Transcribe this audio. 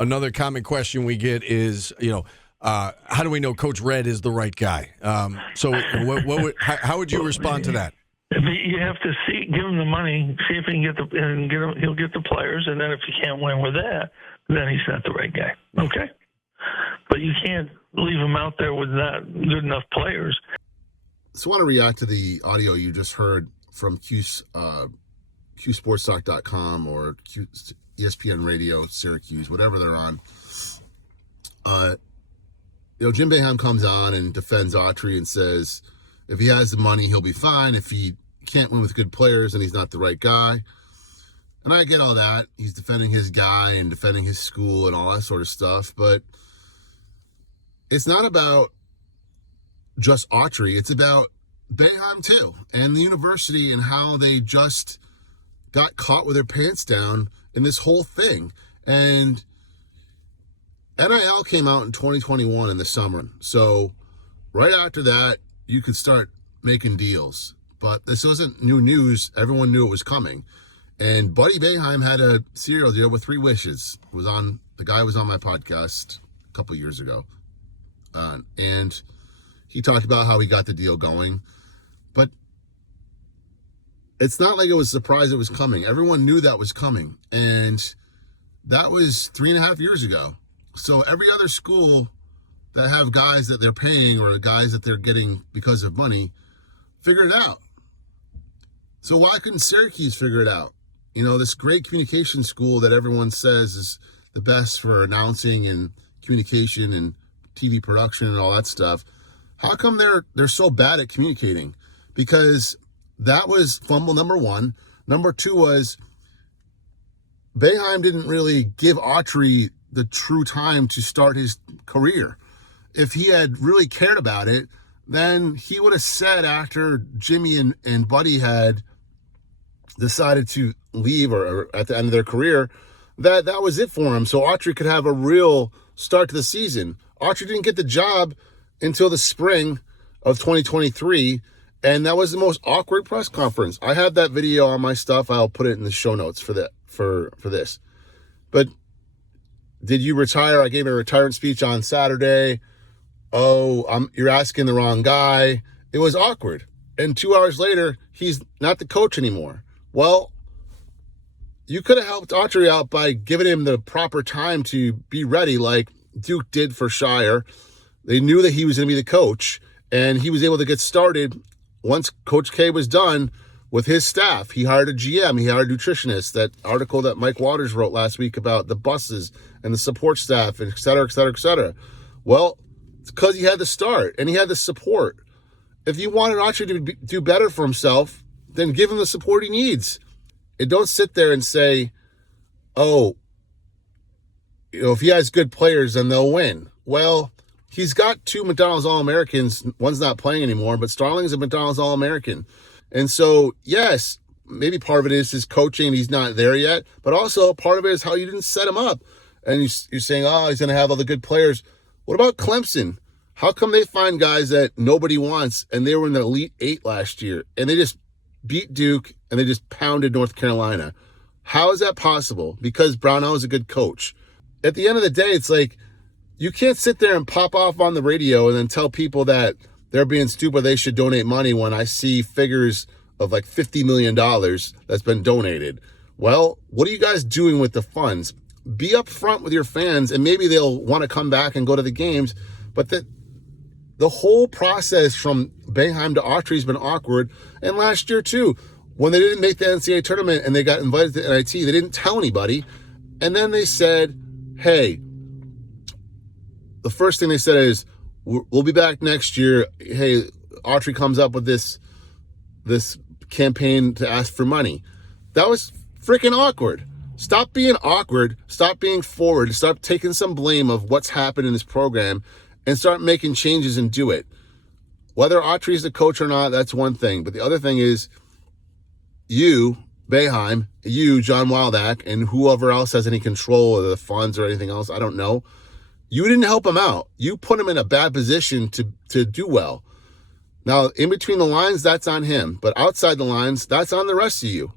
another common question we get is, how do we know Coach Red is the right guy? So how would you respond to that? You have to give him the money, see if he can he'll get the players, and then if he can't win with that, then he's not the right guy. Okay? But you can't leave him out there with not good enough players. So I want to react to the audio you just heard from QSportsTalk.com or ESPN Radio, Syracuse, whatever they're on. Jim Boeheim comes on and defends Autry and says if he has the money, he'll be fine. If he can't win with good players, then he's not the right guy. And I get all that. He's defending his guy and defending his school and all that sort of stuff. But it's not about just Autry. It's about Boeheim too, and the university, and how they just got caught with their pants down in this whole thing. And NIL came out in 2021 in the summer. So right after that, you could start making deals. But this wasn't new news. Everyone knew it was coming. And Buddy Boeheim had a cereal deal with 3 Wishes. The guy was on my podcast a couple years ago. And he talked about how he got the deal going. But it's not like it was a surprise it was coming. Everyone knew that was coming. And that was 3.5 years ago. So every other school that have guys that they're paying or guys that they're getting because of money figure it out. So why couldn't Syracuse figure it out? This great communication school that everyone says is the best for announcing and communication and TV production and all that stuff. How come they're so bad at communicating? Because that was fumble number 1. Number 2 was Boeheim didn't really give Autry the true time to start his career. If he had really cared about it, then he would have said after Jimmy and Buddy had decided to leave or at the end of their career, that was it for him. So Autry could have a real start to the season. Autry didn't get the job until the spring of 2023, and that was the most awkward press conference. I have that video on my stuff. I'll put it in the show notes for this. But did you retire? I gave a retirement speech on Saturday. You're asking the wrong guy. It was awkward. And 2 hours later, he's not the coach anymore. Well, you could have helped Autry out by giving him the proper time to be ready, like Duke did for Shire. They knew that he was going to be the coach, and he was able to get started once Coach K was done with his staff. He hired a GM. He hired a nutritionist. That article that Mike Waters wrote last week about the buses and the support staff, and et cetera, et cetera, et cetera. Well, it's because he had the start and he had the support. If you wanted Autry to do better for himself, then give him the support he needs. And don't sit there and say, if he has good players, then they'll win. Well, he's got 2 McDonald's All-Americans. One's not playing anymore, but Starling's a McDonald's All-American. And so, yes, maybe part of it is his coaching. He's not there yet. But also part of it is how you didn't set him up. And you're saying, he's going to have all the good players. What about Clemson? How come they find guys that nobody wants, and they were in the Elite 8 last year, and they just beat Duke, and they just pounded North Carolina? How is that possible? Because Brownell is a good coach. At the end of the day, it's like, you can't sit there and pop off on the radio and then tell people that they're being stupid, they should donate money, when I see figures of like $50 million that's been donated. Well, what are you guys doing with the funds? Be upfront with your fans, and maybe they'll want to come back and go to the games. But the whole process from Boeheim to Autry has been awkward. And last year too, when they didn't make the NCAA tournament and they got invited to NIT, they didn't tell anybody. And then they said, hey, the first thing they said is, we'll be back next year. Hey, Autry comes up with this campaign to ask for money. That was freaking awkward. Stop being awkward. Stop being forward. Stop taking some blame of what's happened in this program and start making changes and do it. Whether Autry is the coach or not, that's one thing. But the other thing is, you, Boeheim, you, John Wildak, and whoever else has any control of the funds or anything else, I don't know. You didn't help him out. You put him in a bad position to do well. Now, in between the lines, that's on him. But outside the lines, that's on the rest of you.